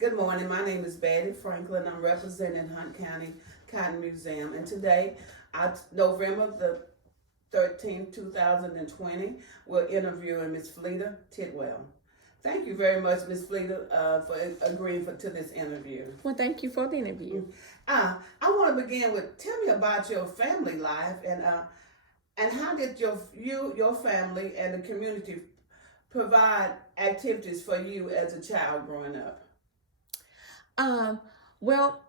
Good morning. My name is Betty Franklin. I'm representing Hunt County Cotton Museum. And today, November the 13th, 2020, we're interviewing Miss Fleda Tidwell. Thank you very much, Miss Fleda, for agreeing to this interview. Well, thank you for the interview. I want to begin with tell me about your family life and how did your family and the community provide activities for you as a child growing up? Um, well,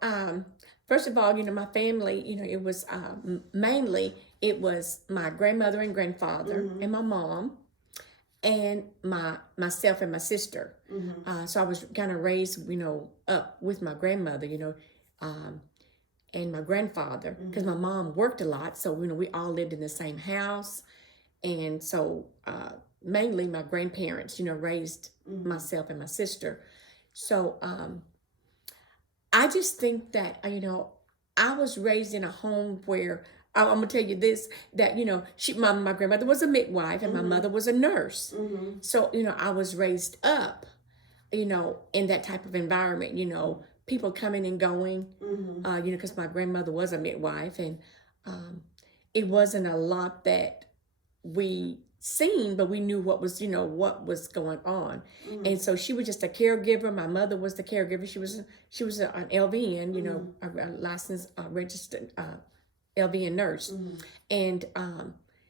first of all, my family, it was mainly it was my grandmother and grandfather Mm-hmm. and my mom and myself and my sister. Mm-hmm. So I was kind of raised, up with my grandmother, um, and my grandfather because my mom worked a lot. So we all lived in the same house, and so mainly my grandparents, raised Mm-hmm. myself and my sister. So I just think that, I was raised in a home where I'm gonna tell you this that my grandmother was a midwife and my Mm-hmm. mother was a nurse. Mm-hmm. So I was raised up, in that type of environment. People coming and going. Mm-hmm. Because my grandmother was a midwife, and um, it wasn't a lot that we seen, but we knew what was going on. Mm-hmm. And so she was just a caregiver. My mother was the caregiver. She was an LVN, a licensed registered LVN nurse. Mm-hmm. And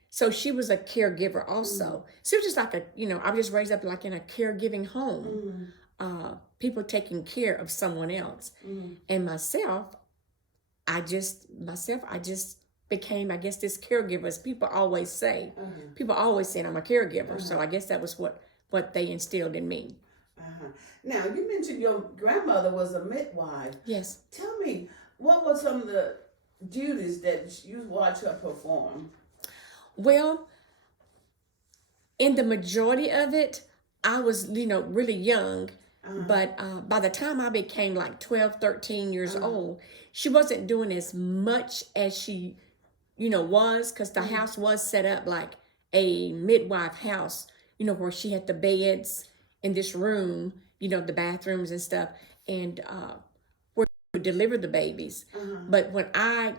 so she was a caregiver also. Mm-hmm. So it was just like I was just raised up like in a caregiving home. Mm-hmm. People taking care of someone else. Mm-hmm. And I just became, I guess, this caregiver, as people always say. Uh-huh. People always say I'm a caregiver. Uh-huh. So I guess that was what they instilled in me. Uh-huh. Now, you mentioned your grandmother was a midwife. Yes. Tell me, what were some of the duties that you watched her perform? Well, in the majority of it, I was, really young. Uh-huh. But by the time I became like 12, 13 years Uh-huh. old, she wasn't doing as much as she, was, because the Mhm. house was set up like a midwife house, where she had the beds in this room, the bathrooms and stuff, and where she would deliver the babies. Uh-huh. But when I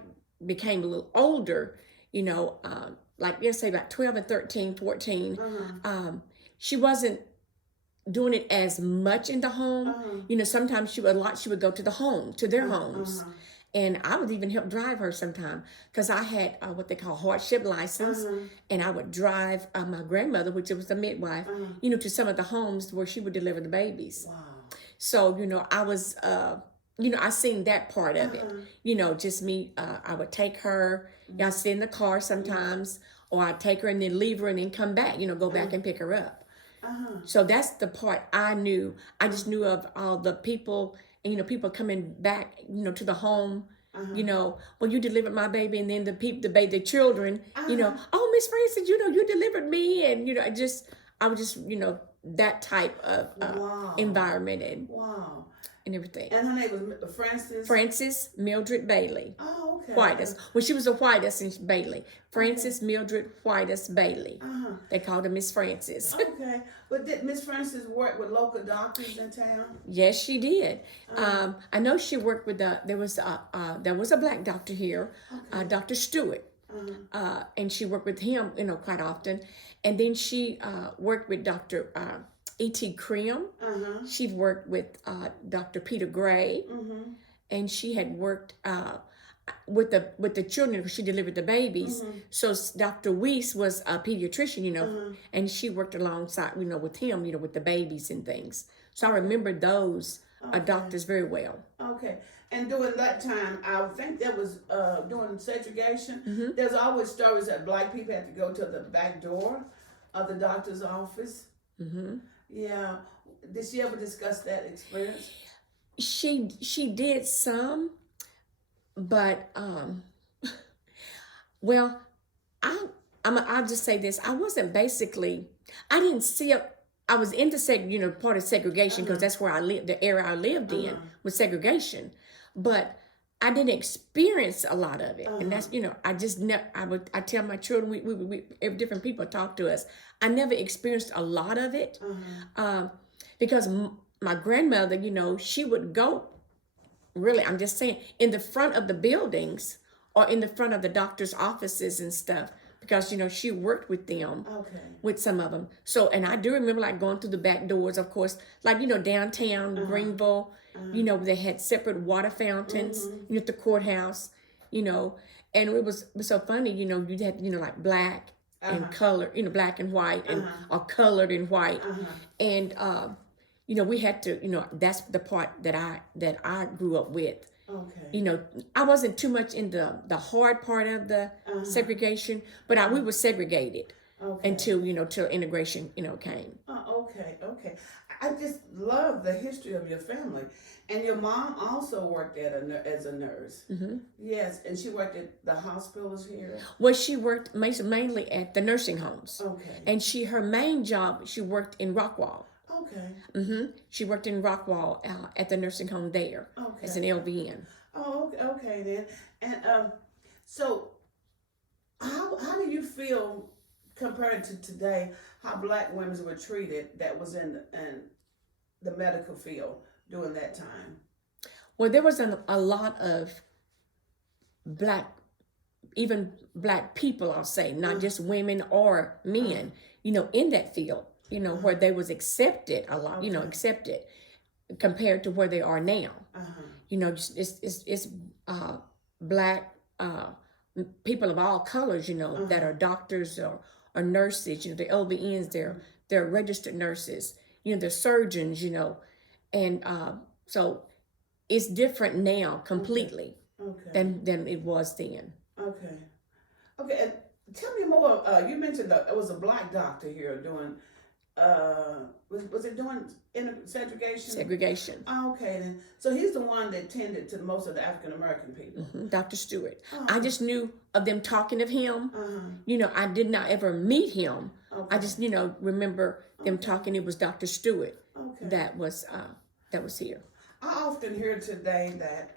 became a little older, like let's say about 12 and 13, 14, Uh-huh. she wasn't doing it as much in the home. Uh-huh. Sometimes she would go to their homes. Uh-huh. And I would even help drive her sometime because I had what they call hardship license, Uh-huh. and I would drive my grandmother, which was a midwife, Uh-huh. to some of the homes where she would deliver the babies. Wow. So I was, I seen that part of it. Uh-huh. Just me. I would take her. I'd sit in the car sometimes, or I'd take her and then leave her and then come back. Go back and pick her up. Uh-huh. So that's the part I knew. I just knew of all the people, and people coming back, to the home. Uh-huh. Well, you delivered my baby, and then the children, Uh-huh. oh, Miss Francis, you delivered me, and I was just, that type of Wow. environment Wow. and everything. And her name was Francis? Francis Mildred Bailey. Oh, okay. Whitus. Well, she was a Whitus in Bailey. Francis Mildred Whitus Bailey. Uh-huh. They called her Miss Francis. Okay. But did Miss Francis work with local doctors in town? Yes, she did. I know she worked with there was a black doctor here, Okay. Dr. Stewart, and she worked with him, quite often. And then she worked with Dr. E.T. Krim. Uh-huh. She worked with Dr. Peter Gray, Mm-hmm. and she had worked with the children because she delivered the babies. Mm-hmm. So Dr. Weiss was a pediatrician, Uh-huh. and she worked alongside, with him, with the babies and things. So I remember those Okay. doctors very well. Okay. And during that time, I think that was during segregation. Mm-hmm. There's always stories that black people had to go to the back door of the doctor's office. Mm-hmm. Yeah. Did she ever discuss that experience? She did some, but well, I'll just say this: I didn't see it. I was into part of segregation because that's where I lived. The area I lived in was segregation, but I didn't experience a lot of it, and that's I just never. I tell my children if different people talk to us. I never experienced a lot of it because my grandmother, she would go, really, I'm just saying, in the front of the buildings or in the front of the doctor's offices and stuff, because she worked with them, Okay. with some of them. So, and I do remember like going through the back doors, of course, like downtown Greenville. They had separate water fountains, at the courthouse. And it was so funny. You'd have like black and color, black and white, and or colored and white, and we had to, that's the part that I grew up with. Okay. I wasn't too much in the hard part of the segregation, but we were segregated until till integration came. Okay. Okay. I just love the history of your family, and your mom also worked as a nurse. Yes, and she worked at the hospitals here. Well, she worked mainly at the nursing homes. Okay. And her main job, she worked in Rockwall. Okay. She worked in Rockwall at the nursing home there as an LVN. Oh, okay then. And so how do you feel compared to today, how Black women were treated that was in the medical field during that time? Well, there was a lot of even Black people, I'll say, not just women or men, in that field, where they was accepted a lot, accepted compared to where they are now. It's Black people of all colors, that are doctors or nurses, the LVNs, they're registered nurses, they're surgeons, and so it's different now completely than it was then. Okay. And tell me more. You mentioned that it was a Black doctor here doing. Was it doing segregation? Segregation. Oh, okay then. So he's the one that tended to most of the African American people. Dr. Stewart. Oh. I just knew of them talking of him. I did not ever meet him. Okay. I just remember them talking. It was Dr. Stewart Okay. that was here. I often hear today that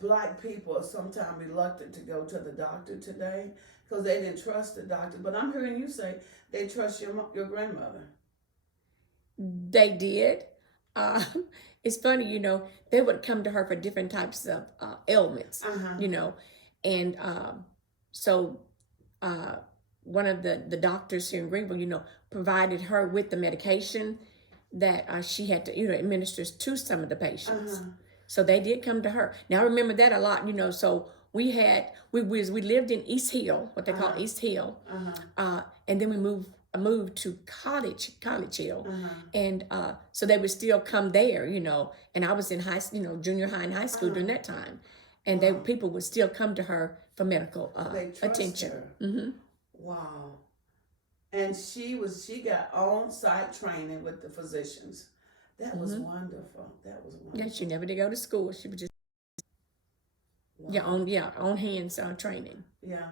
Black people are sometimes reluctant to go to the doctor today because they didn't trust the doctor. But I'm hearing you say they trust your grandmother. They did. It's funny, they would come to her for different types of ailments, and so one of the doctors here in Greenville, provided her with the medication that she had to, administer to some of the patients. So they did come to her. Now I remember that a lot, so we lived in East Hill, what they call East Hill, and then we moved to College Hill, and so they would still come there, and I was in junior high and high school during that time, and people would still come to her for medical attention. Her. Wow. And she got on-site training with the physicians. That was wonderful. Yeah, she never did go to school. She was just on hands training. Yeah.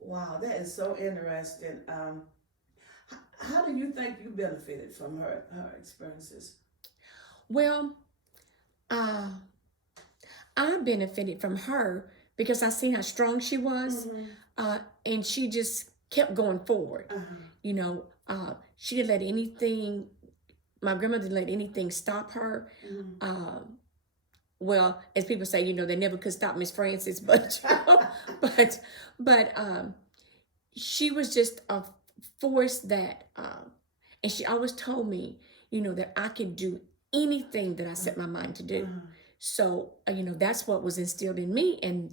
Wow, that is so interesting. How do you think you benefited from her experiences? Well, I benefited from her because I seen how strong she was, and she just kept going forward. She didn't let anything. My grandmother didn't let anything stop her. Well, as people say, they never could stop Miss Francis, but she was just a force that, and she always told me, that I could do anything that I set my mind to do. So, that's what was instilled in me. And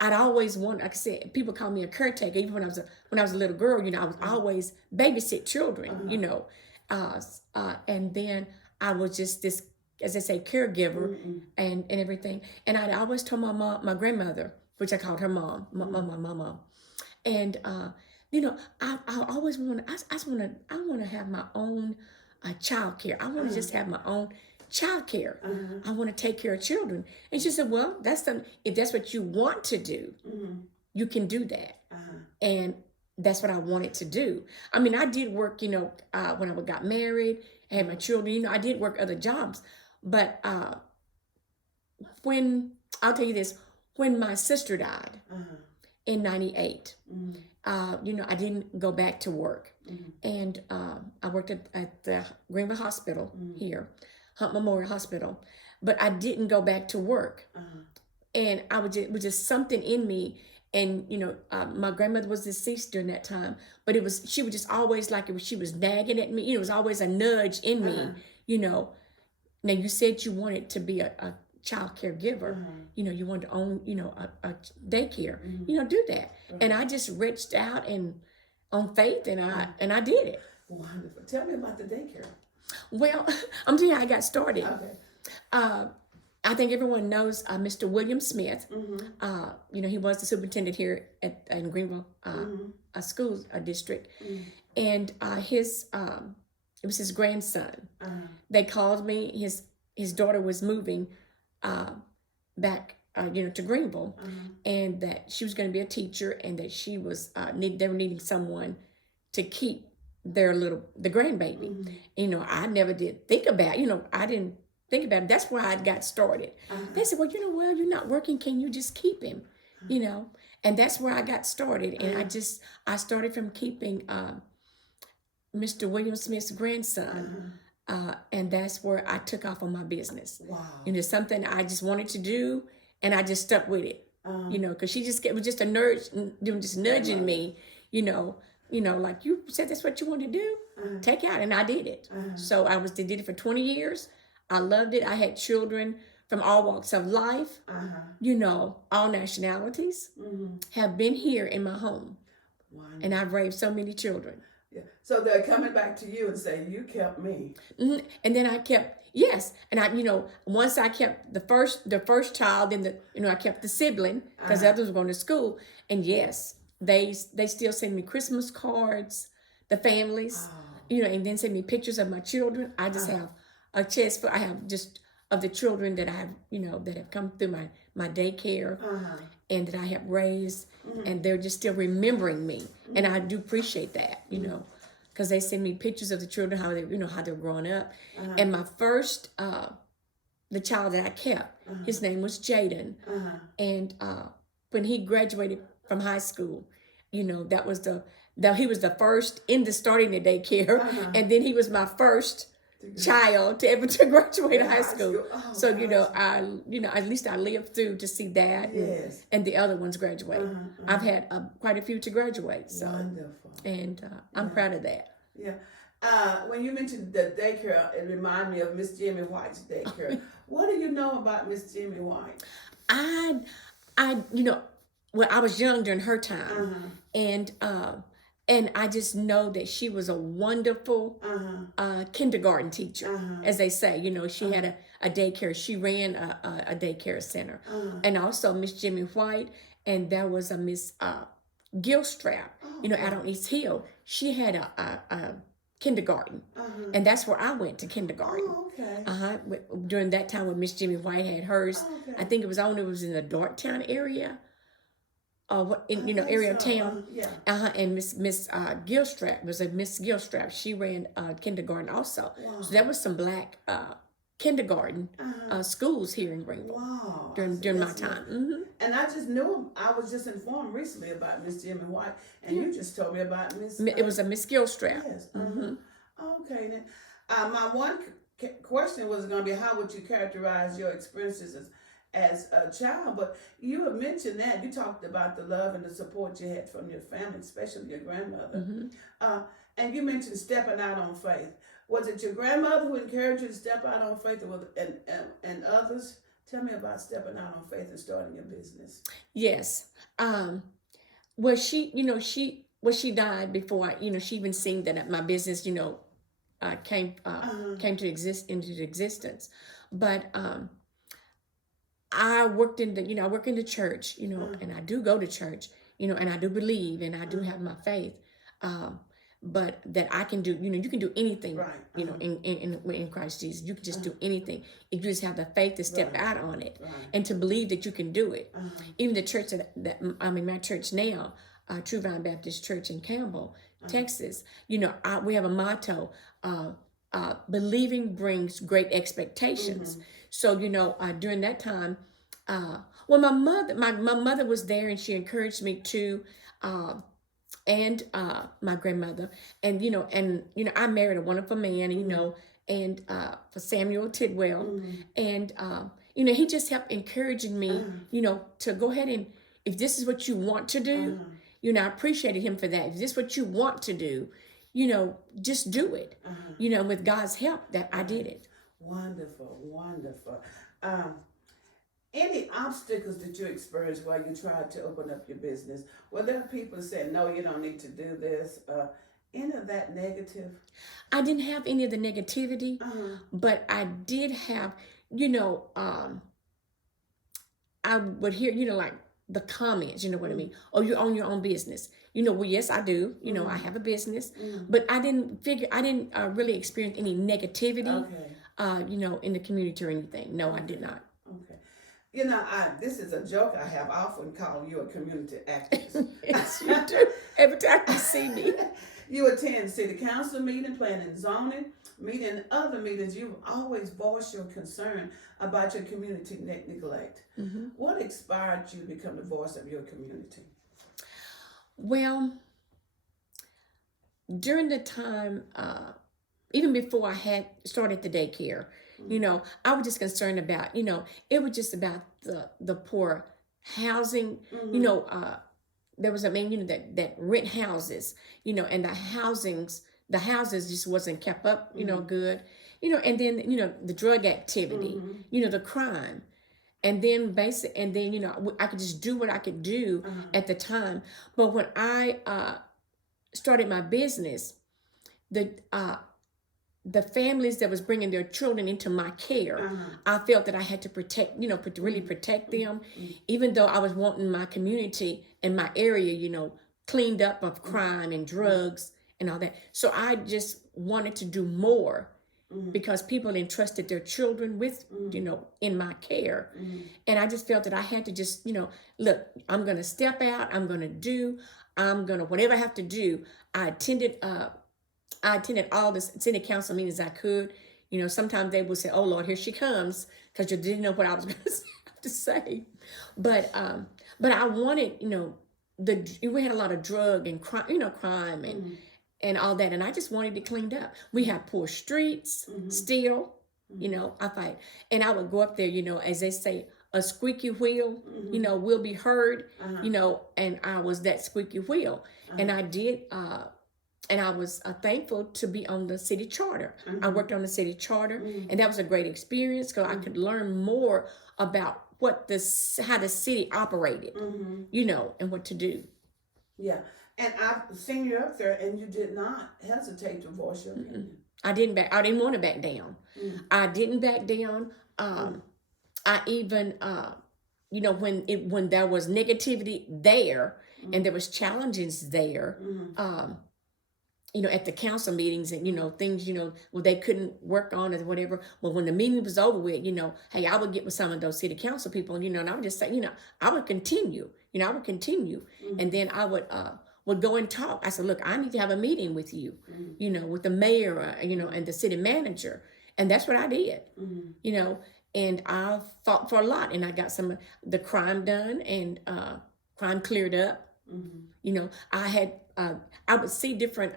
I'd always wanted, like I said, people call me a caretaker. Even when I was a little girl, I was always babysit children, and then I was just this, as I say, caregiver and everything. And I'd always told my mom, my grandmother, which I called her mom, my mom. And, I always I want to have my own child care. I want to just have my own child care. I want to take care of children. And she said, well, if that's what you want to do, you can do that. And that's what I wanted to do. I mean, I did work, when I got married, I had my children, I did work other jobs. But I'll tell you this, when my sister died, in 98. I didn't go back to work. And I worked at the Greenville Hospital here, Hunt Memorial Hospital, but I didn't go back to work. And it was just something in me. And, my grandmother was deceased during that time, but she was just always she was nagging at me. It was always a nudge in me, Now, you said you wanted to be a child caregiver. You wanted to own, a daycare. Do that. And I just reached out and on faith, and I did it. Wonderful. Tell me about the daycare. Well, I'm telling you how I got started. Okay. I think everyone knows Mr. William Smith. He was the superintendent here in Greenville school district, and it was his grandson. They called me. His daughter was moving back, to Greenville, and that she was going to be a teacher, and that she was they were needing someone to keep the grandbaby. I never did think about. I didn't think about it. That's where I got started. They said, well, you're not working. Can you just keep him? And that's where I got started. And I started from keeping Mr. William Smith's grandson. And that's where I took off on my business. Wow. It's something I just wanted to do, and I just stuck with it. Because it was just a nudge, just nudging me, like you said, that's what you want to do, take out. And I did it. So did it for 20 years. I loved it. I had children from all walks of life, all nationalities, have been here in my home. Wonderful. And I've raised so many children. Yeah. So they're coming back to you and saying, you kept me. And then I kept, yes. And once I kept the first child, then I kept the sibling, because the others were going to school. And yes, they still send me Christmas cards, the families, and then send me pictures of my children. I just have a chest I have just of the children that I have, that have come through my daycare and that I have raised, and they're just still remembering me. And I do appreciate that, because they send me pictures of the children, how they're growing up. And my first, the child that I kept, his name was Jaden. And when he graduated from high school, that was he was the first starting the daycare. And then he was my first child to ever to graduate high school. Oh, so at least I lived through to see that. Yes. And the other ones graduate. I've had quite a few to graduate. So wonderful. And I'm proud of that. Yeah. When you mentioned the daycare, it reminded me of Miss Jimmy White's daycare. What do you know about Miss Jimmy White? I was young during her time, and I just know that she was a wonderful kindergarten teacher, as they say. She had a daycare. She ran a daycare center. And also Miss Jimmy White, and there was a Miss Gilstrap, out on East Hill. She had a kindergarten, and that's where I went to kindergarten. Oh, okay. During that time when Miss Jimmy White had hers. Oh, okay. I think it was in the Darktown area. Area of town. And Miss Gilstrap was a Miss Gilstrap. She ran kindergarten also. Wow. So there was some black kindergarten schools here in Greenville. Wow. During my time. And I just knew, I was just informed recently about Miss Jimmy White, and you just told me about Miss. It was a Miss Gilstrap. Yes. Okay. Then, my one question was going to be, how would you characterize your experiences as a child? But you had mentioned that. You talked about the love and the support you had from your family, especially your grandmother. And you mentioned stepping out on faith. Was it your grandmother who encouraged you to step out on faith, and others? Tell me about stepping out on faith and starting your business. Yes. Well, she died before she even seen that my business, came to into existence. But I worked in the church, and I do go to church, and I do believe, and I do have my faith. But that I can do, you can do anything, right. In Christ Jesus. You can just do anything if you just have the faith to step out on it, and to believe that you can do it. Even the church my church now, True Vine Baptist Church in Campbell, Texas. We have a motto: believing brings great expectations. So during that time, Well, my mother was there, and she encouraged me to, uh, and my grandmother, and I married a wonderful man, and for Samuel Tidwell, and he just helped encouraging me, to go ahead and, if this is what you want to do, I appreciated him for that. If this is what you want to do, just do it. With God's help, that I did it. Wonderful, wonderful. Um, any obstacles that you experienced while you tried to open up your business? Were there people that said, no, you don't need to do this? Any of that negative? I didn't have any of the negativity, but I did have, I would hear, like the comments, you know what I mean? Oh, you own your own business. Well, yes, I do. I have a business, but I didn't really experience any negativity, in the community or anything. No, I did not. Okay. This is a joke I have. I often call you a community activist. Yes, you do. Every time you see me. You attend city council meeting, planning and zoning meeting, and other meetings. You've always voiced your concern about your community neglect. What inspired you to become the voice of your community? Well, during the time, even before I had started the daycare, I was just concerned about, it was just about the poor housing, there was that rent houses, and the houses just wasn't kept up, good, and then, the drug activity, the crime. And then I could just do what I could do at the time. But when I started my business, the families that was bringing their children into my care, I felt that I had to protect, really protect them, even though I was wanting my community and my area, cleaned up of crime and drugs and all that. So I just wanted to do more because people entrusted their children with, in my care. And I just felt that I had to just, look, I'm going to step out. I'm going to whatever I have to do. I attended all the city council meetings I could. Sometimes they would say, "Oh Lord, here she comes," because you didn't know what I was going to say. But I wanted, we had a lot of drug and crime and all that, and I just wanted it cleaned up. We have poor streets still. I fight, and I would go up there, as they say, a squeaky wheel, will be heard, and I was that squeaky wheel, and I did. And I was thankful to be on the city charter. I worked on the city charter, and that was a great experience because I could learn more about how the city operated, and what to do. Yeah, and I've seen you up there, and you did not hesitate to voice your opinion. I didn't want to back down. I didn't back down. I even, when there was negativity there, and there was challenges there, at the council meetings and, things, they couldn't work on or whatever. Well, when the meeting was over with, hey, I would get with some of those city council people, and I would just say, I would continue, And then I would go and talk. I said, look, I need to have a meeting with you, with the mayor, and the city manager. And that's what I did, and I fought for a lot, and I got some of the crime done and crime cleared up. I had, I would see different,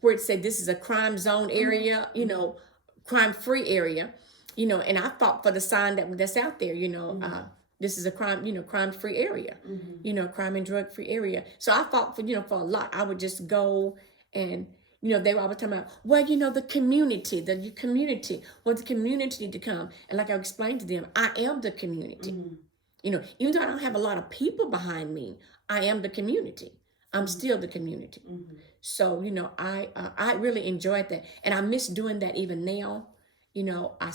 where it said this is a crime zone area, crime free area, and I fought for the sign that's out there, this is a crime free area, crime and drug free area. So I fought for a lot. I would just go and, they were always talking about, well, the community, well, the community to come. And like I explained to them, I am the community. Even though I don't have a lot of people behind me, I am the community. I'm still the community. So, I really enjoyed that. And I miss doing that even now. I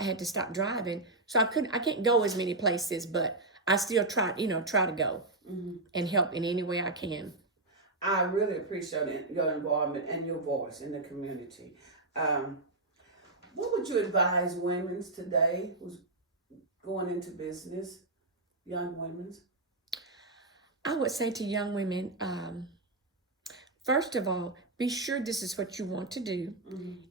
had to stop driving. So I can't go as many places, but I still try to go and help in any way I can. I really appreciate your involvement and your voice in the community. What would you advise women today who's going into business, young women? I would say to young women, first of all, be sure this is what you want to do.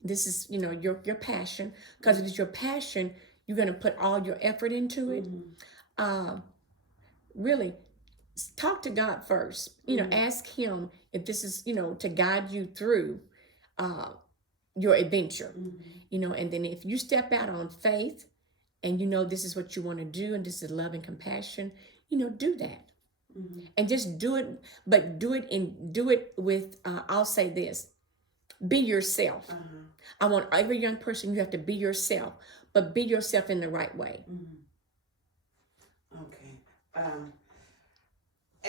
This is, your passion, because if it's your passion, you're going to put all your effort into it. really talk to God first. Ask Him if this is, to guide you through uh, your adventure. And then if you step out on faith and this is what you want to do and this is love and compassion, do that. And just do it, but do it with, I'll say this, be yourself. I want every young person, you have to be yourself, but be yourself in the right way. Okay.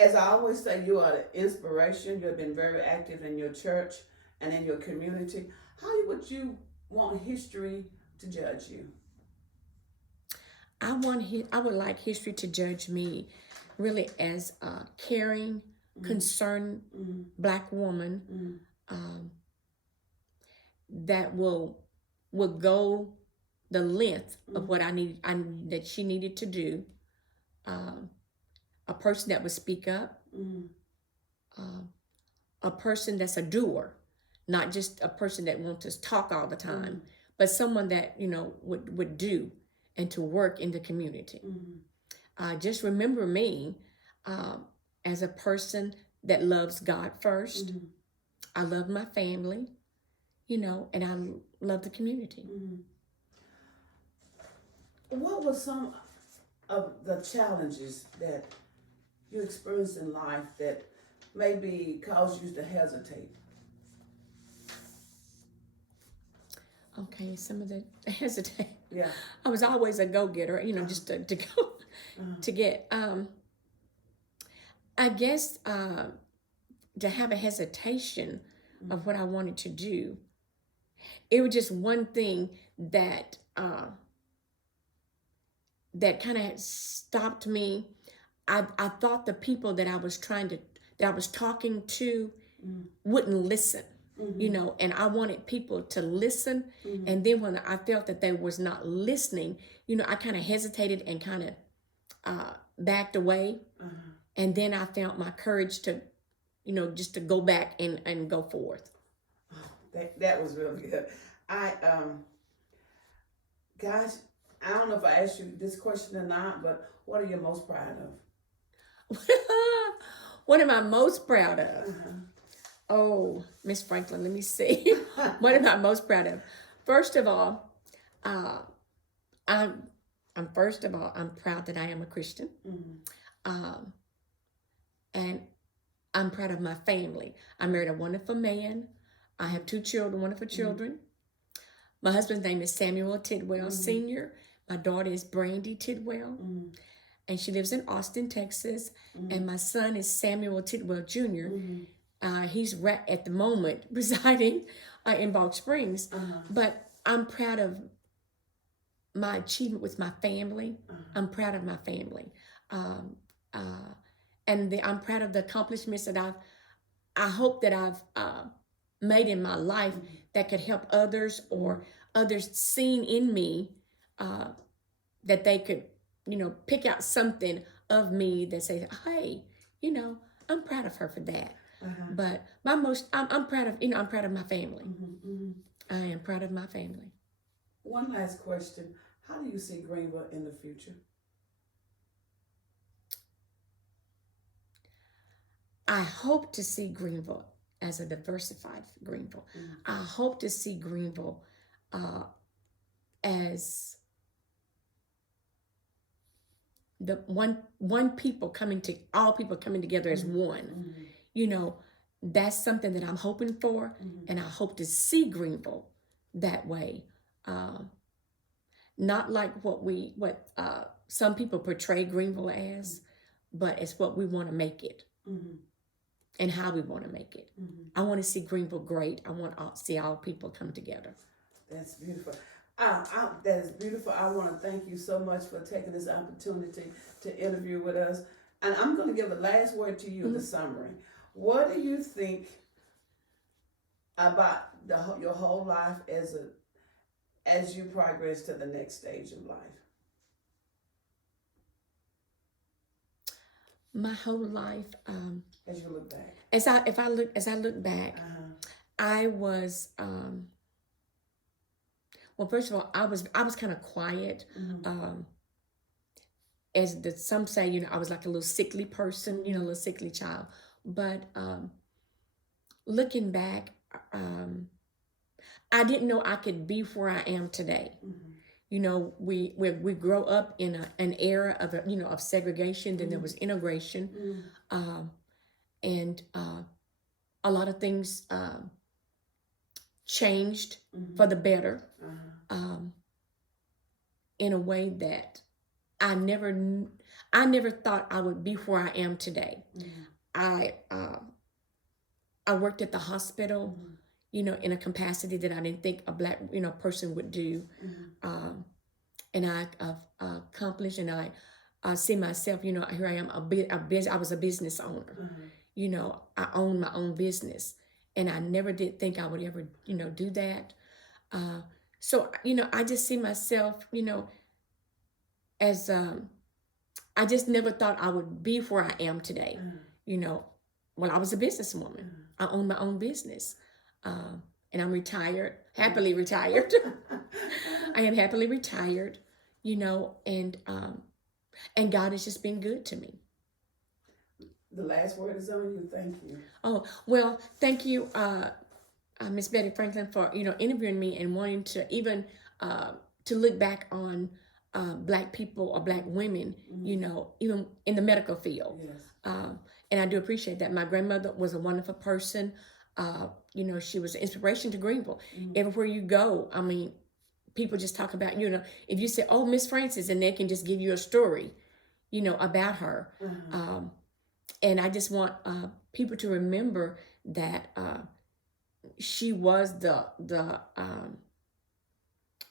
As I always say, you are the inspiration. You've been very active in your church and in your community. How would you want history to judge you? I would like history to judge me really as a caring, concerned Black woman that will go the length of what that she needed to do. A person that would speak up, a person that's a doer, not just a person that wants to talk all the time, but someone that would do and to work in the community. Just remember me as a person that loves God first. I love my family, and I love the community. What were some of the challenges that you experienced in life that maybe caused you to hesitate? Okay, some of the hesitate. Yeah. I was always a go-getter, just to go to get. I guess to have a hesitation of what I wanted to do, it was just one thing that that kind of stopped me. I thought the people that I was talking to wouldn't listen. And I wanted people to listen. And then when I felt that they was not listening, I kind of hesitated and kind of backed away. And then I found my courage to, just to go back and go forth. That was really good. Gosh, I don't know if I asked you this question or not, but what are you most proud of? What am I most proud of? Oh, Miss Franklin, let me see. What am I most proud of? First of all, I'm proud that I am a Christian. And I'm proud of my family. I married a wonderful man. I have 2 children, wonderful children. My husband's name is Samuel Tidwell Sr. My daughter is Brandy Tidwell. And she lives in Austin, Texas. And my son is Samuel Tidwell Jr. He's right at the moment residing in Balch Springs. But I'm proud of my achievement with my family. I'm proud of my family. And I'm proud of the accomplishments that I hope that I've made in my life that could help others or others seen in me that they could, pick out something of me that say, hey, I'm proud of her for that. But I'm proud of, I'm proud of my family. I am proud of my family. One last question. How do you see Greenville in the future? I hope to see Greenville as a diversified Greenville. I hope to see Greenville as the one people all people coming together as one. That's something that I'm hoping for, and I hope to see Greenville that way. Not like what some people portray Greenville as, but it's what we want to make it. And how we want to make it. I want to see Greenville great. I want to see all people come together. That's beautiful. That is beautiful. I want to thank you so much for taking this opportunity to interview with us. And I'm going to give the last word to you, the summary. What do you think about your whole life as you progress to the next stage of life? My whole life, as you look back, as I look back, I was well. First of all, I was kind of quiet. as some say, I was like a little sickly person, a little sickly child. But looking back, I didn't know I could be where I am today. We grow up in an era of of segregation. Then there was integration, and a lot of things changed for the better, in a way that I never thought I would be where I am today. I worked at the hospital, in a capacity that I didn't think a Black, person would do. And I accomplished, and I see myself, here I am, I was a business owner. I own my own business, and I never did think I would ever, do that. So, I just see myself, as, I just never thought I would be where I am today. Well, I was a businesswoman. I own my own business. And I'm retired, happily retired. I am happily retired, and God has just been good to me. The last word is on you. Thank you. Oh, well, thank you, Miss Betty Franklin, for, interviewing me and wanting to even to look back on Black people or Black women, even in the medical field. Yes. And I do appreciate that. My grandmother was a wonderful person. She was an inspiration to Greenville. Everywhere you go, I mean, people just talk about, if you say, oh, Miss Francis, and they can just give you a story, about her. And I just want people to remember that she was a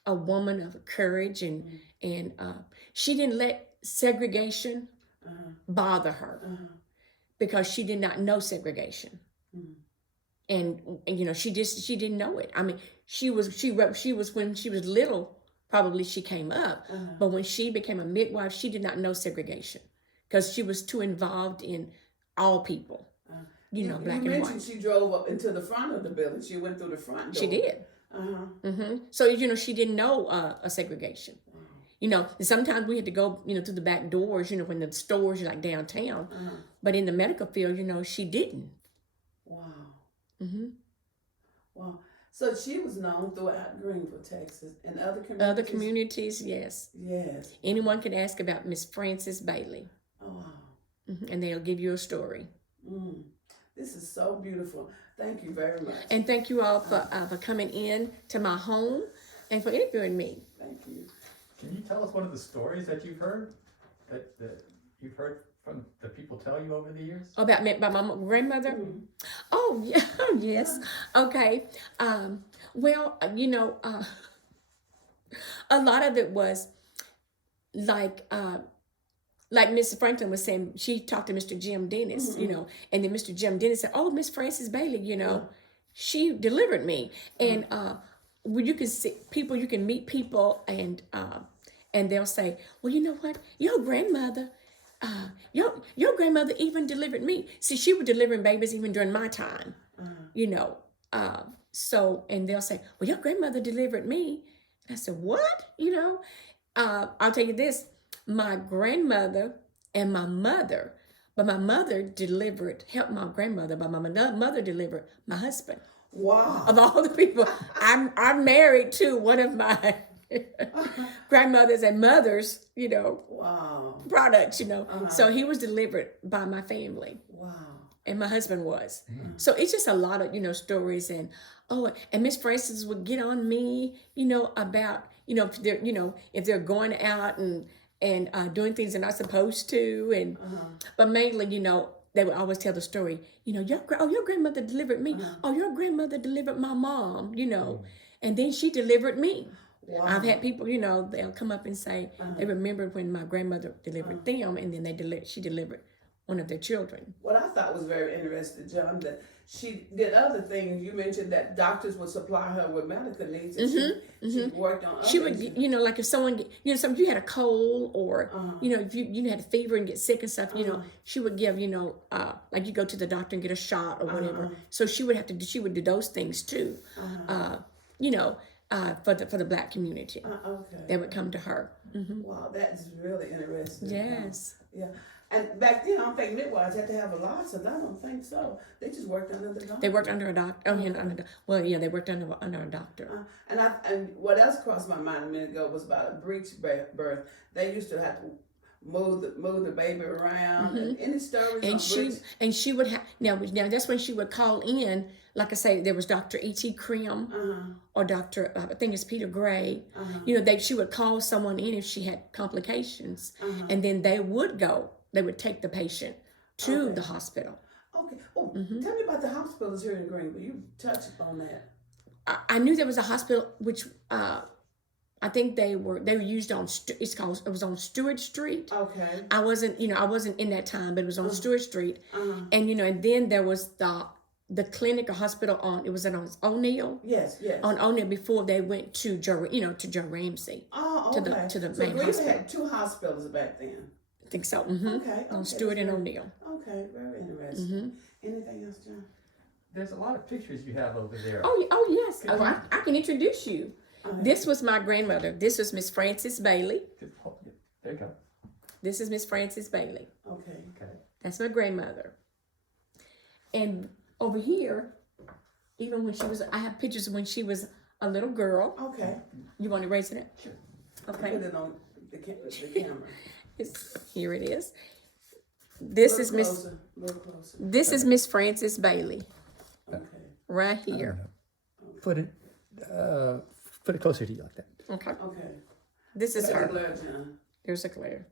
woman of courage, and she didn't let segregation bother her, because she did not know segregation. And she didn't know it. I mean, she was when she was little, probably she came up, but when she became a midwife, she did not know segregation, because she was too involved in all people, Black and white. You mentioned she drove up into the front of the building. She went through the front door. She did. So she didn't know a segregation. And sometimes we had to go, through the back doors, when the stores are like downtown. But in the medical field, she didn't. Wow. Wow. So she was known throughout Greenville, Texas, and other communities. Other communities, yes. Yes. Anyone can ask about Miss Frances Bailey. Oh, wow. And they'll give you a story. This is so beautiful. Thank you very much. And thank you all for coming in to my home and for interviewing me. Thank you. Can you tell us one of the stories that you've heard, that you've heard from the people tell you over the years? About my grandmother? Oh, yeah, yes. Okay. Well, a lot of it was like Mrs. Franklin was saying, she talked to Mr. Jim Dennis, and then Mr. Jim Dennis said, oh, Miss Frances Bailey, she delivered me. And when you can see people, you can meet people, and they'll say, well, you know what? Your grandmother even delivered me. See, she was delivering babies even during my time, So, and they'll say, well, your grandmother delivered me. And I said, what? I'll tell you this. My grandmother and my mother, but my mother helped my grandmother, but my mother delivered my husband. Wow. Of all the people, I'm married to one of my grandmothers and mothers, Wow. products, So he was delivered by my family. Wow. And my husband was. So it's just a lot of, stories, and Miss Francis would get on me, about, if they're going out and doing things they're not supposed to, and but mainly, they would always tell the story, your grandmother delivered me. Oh, your grandmother delivered my mom, and then she delivered me. Wow. I've had people, they'll come up and say they remembered when my grandmother delivered them, and then she delivered one of their children. What I thought was very interesting, John, that she did other things. You mentioned that doctors would supply her with medical needs, and she worked on other She would, things. like if someone, if you had a cold, or, if you had a fever and get sick and stuff, she would give, like you go to the doctor and get a shot or whatever. So she would do those things too. for the Black community. Okay. They would come to her. Wow, that is really interesting. Yes. Yeah. And back then, I don't think midwives had to have a license. I don't think so. They just worked under the doctor. They worked under a doctor. Well, yeah, they worked under a doctor. And what else crossed my mind a minute ago was about a breech birth. They used to have to move the baby around. And any stories on breech? And she would have now that's when she would call in. Like I say, there was Dr. E.T. Krim or Dr. I think it's Peter Gray. She would call someone in if she had complications, and then they would go. They would take the patient to the hospital. Okay. Oh, tell me about the hospitals here in Greenville. You touched on that. I knew there was a hospital which I think they were used on. It was on Stewart Street. Okay. I wasn't in that time, but it was on Stewart Street, and and then there was the clinic or hospital on. It was on O'Neill. Yes. On O'Neill before they went to Joe Ramsey. Oh, okay. To the so main Greenville hospital. had two hospitals back then. I think so. Okay. On Stewart and O'Neill. Okay, very interesting. Anything else, John? There's a lot of pictures you have over there. Oh yes. I can introduce you. Okay. This was my grandmother. This was Miss Frances Bailey. There you go. This is Miss Frances Bailey. Okay. That's my grandmother. And over here, even when I have pictures of when she was a little girl. Okay. You want to raise it? Sure. Okay. Put it on the camera. Here it is. This is Miss. Little closer. This is Miss Frances Bailey. Okay. Right here. Put it closer to you like that. Okay. Okay. This is her. Glare, John. There's a glare.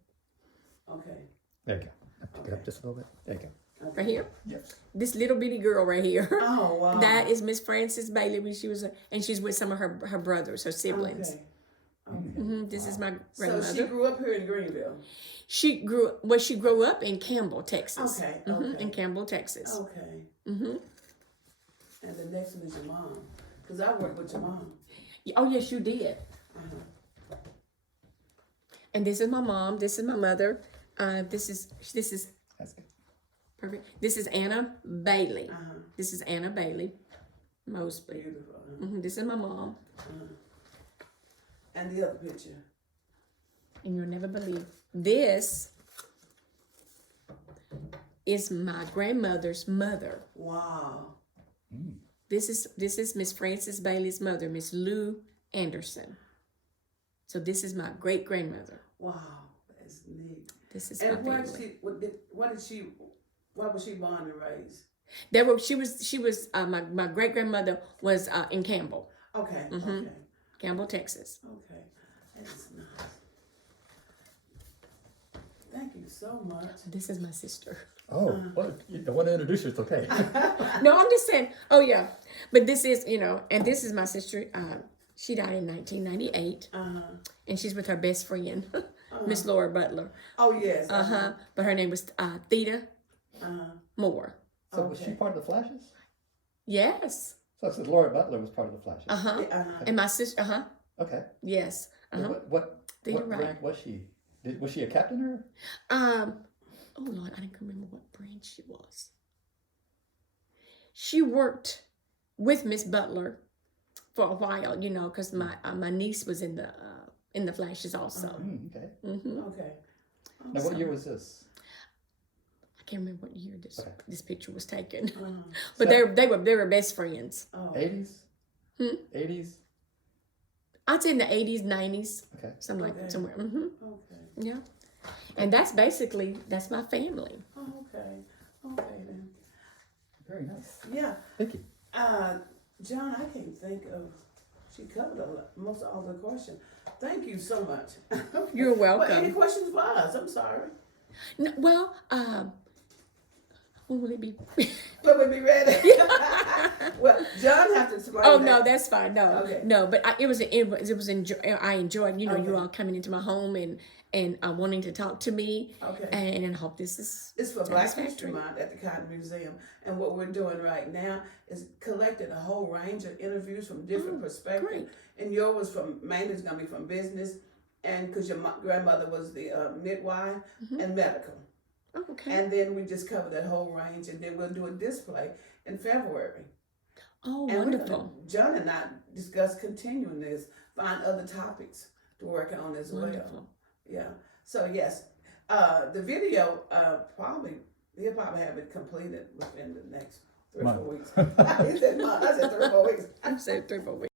Okay. There you go. Pick it up just a little bit. There you go. Right here. Yes. This little bitty girl right here. Oh wow. That is Miss Frances Bailey when she was, and she's with some of her brothers, her siblings. Okay. This is my grandmother. So she grew up here in Greenville. She grew up in Campbell, Texas. Okay. In Campbell, Texas. Okay. And the next one is your mom, because I worked with your mom. Oh yes, you did. And this is my mom. This is my mother. This is That's good. perfect. This is Anna Bailey. This is Anna Bailey Mosby. Beautiful. This is my mom. And the other picture. And you'll never believe this is my grandmother's mother. Wow. This is Miss Frances Bailey's mother, Miss Lou Anderson. So this is my great grandmother. Wow, that's neat. This is And my family. why was she born and raised? She was my great grandmother was in Campbell, Okay. Campbell, Texas. Okay. That's nice. Thank you so much. This is my sister. Oh, well, you don't want to introduce her, it's okay. No, I'm just saying. Oh yeah, but this is and this is my sister. She died in 1998, and she's with her best friend, Miss Laura Butler. Oh yes. But her name was Theta Moore. So was she part of the Flashes? Yes. So it says Laura Butler was part of the Flashes. And my sister. Okay. Yes. What Theta Wright. rank was she? Was she a captain or? Oh Lord, I didn't remember what branch she was. She worked with Miss Butler for a while, because my niece was in the Flashes also. Okay. Okay. Now, what year was this? I can't remember what year this picture was taken, but So- they were best friends. 80s? 80s? I'd say in the 80s, 90s, Okay. something like somewhere. Okay. Yeah, and that's my family. Oh, okay. Okay then. Very nice. Yeah. Thank you. John, I can't think of. She covered most of all the questions. Thank you so much. You're welcome. Well, any questions for us? I'm sorry. No, well, when will it be? But we'll be ready. Well, John have to explain. Oh that. no, that's fine. No, Okay. no, but I enjoyed you all coming into my home and wanting to talk to me. Okay. And I hope this is It's for Black History satisfactory. Month at the Cotton Museum. And what we're doing right now is collecting a whole range of interviews from different perspectives. great. And yours mainly is going to be from business, and because your grandmother was the midwife and medical. Oh, okay. And then we just covered that whole range, and then we'll do a display in February. Oh, And wonderful. John and I discussed continuing this, find other topics to work on as well. Wonderful. Yeah. So yes, the video he'll probably have it completed within the next 3 or 4 weeks. He said month. I said 3 or 4 weeks. I said 3 4 weeks.